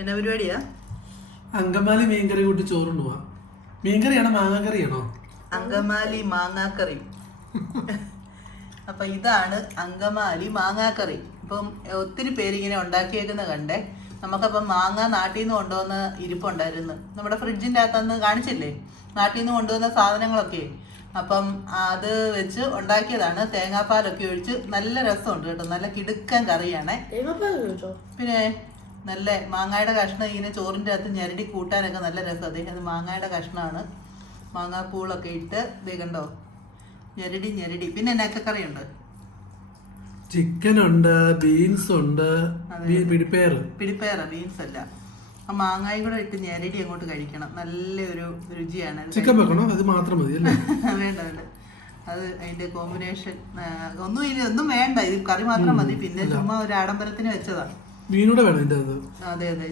എന്നാ പരിപാടിയാ? അങ്കമാലി മീൻകറി കൂട്ടി ചോറുണ്ട് പോവാ. മീൻകറിയാണോ മാങ്ങാക്കറിയാണോ? അങ്കമാലി മാങ്ങാക്കറി. അപ്പൊ ഇതാണ് അങ്കമാലി മാങ്ങാക്കറി. ഇപ്പം ഒത്തിരി പേര് ഇങ്ങനെ ഉണ്ടാക്കിയേക്കുന്ന കണ്ടേ. നമുക്കപ്പം മാങ്ങ നാട്ടിൽ നിന്ന് കൊണ്ടുവന്ന് ഇരിപ്പുണ്ടായിരുന്നു, നമ്മുടെ ഫ്രിഡ്ജിൻ്റെ അകത്തുനിന്ന് കാണിച്ചില്ലേ, നാട്ടിൽ നിന്ന് കൊണ്ടുവന്ന സാധനങ്ങളൊക്കെ. അപ്പം അത് വെച്ച് ഉണ്ടാക്കിയതാണ്. തേങ്ങാപ്പാലൊക്കെ ഒഴിച്ച് നല്ല രസമുണ്ട് കേട്ടോ. നല്ല കിടുക്കൻ കറിയാണേ. പിന്നെ നല്ല മാങ്ങായുടെ കഷ്ണം ഇങ്ങനെ ചോറിൻ്റെ അകത്ത് ഞെരടി കൂട്ടാനൊക്കെ നല്ല രസം. അത് മാങ്ങായുടെ കഷ്ണമാണ്. മാങ്ങാപ്പൂളൊക്കെ ഇട്ട് ദേ കണ്ടോ, ഞെരടി ഞെരടി. പിന്നെ കറിയുണ്ട്, ചിക്കൻ ഉണ്ട്, ബീൻസ് ഉണ്ട്, പിടിപ്പയറ്, ബീൻസ് അല്ല. ആ മാങ്ങായും കൂടെ ഇട്ട് ഞെരടി അങ്ങോട്ട് കഴിക്കണം. നല്ലൊരു രുചിയാണ്. ചിക്കൻ വെക്കണോ? അത് മാത്രം മതി അല്ലേ? വേണ്ട വേണ്ട, അത് അതിന്റെ കോമ്പിനേഷൻ ഒന്നും വേണ്ട. ഇത് കറി മാത്രം മതി. പിന്നെ ചുമ്മാ ഒരു ആഡംബരത്തിന് വെച്ചതാണ്. മീനൂടെ വേണം ഇതിന്റെ അത്. അതെ അതെ,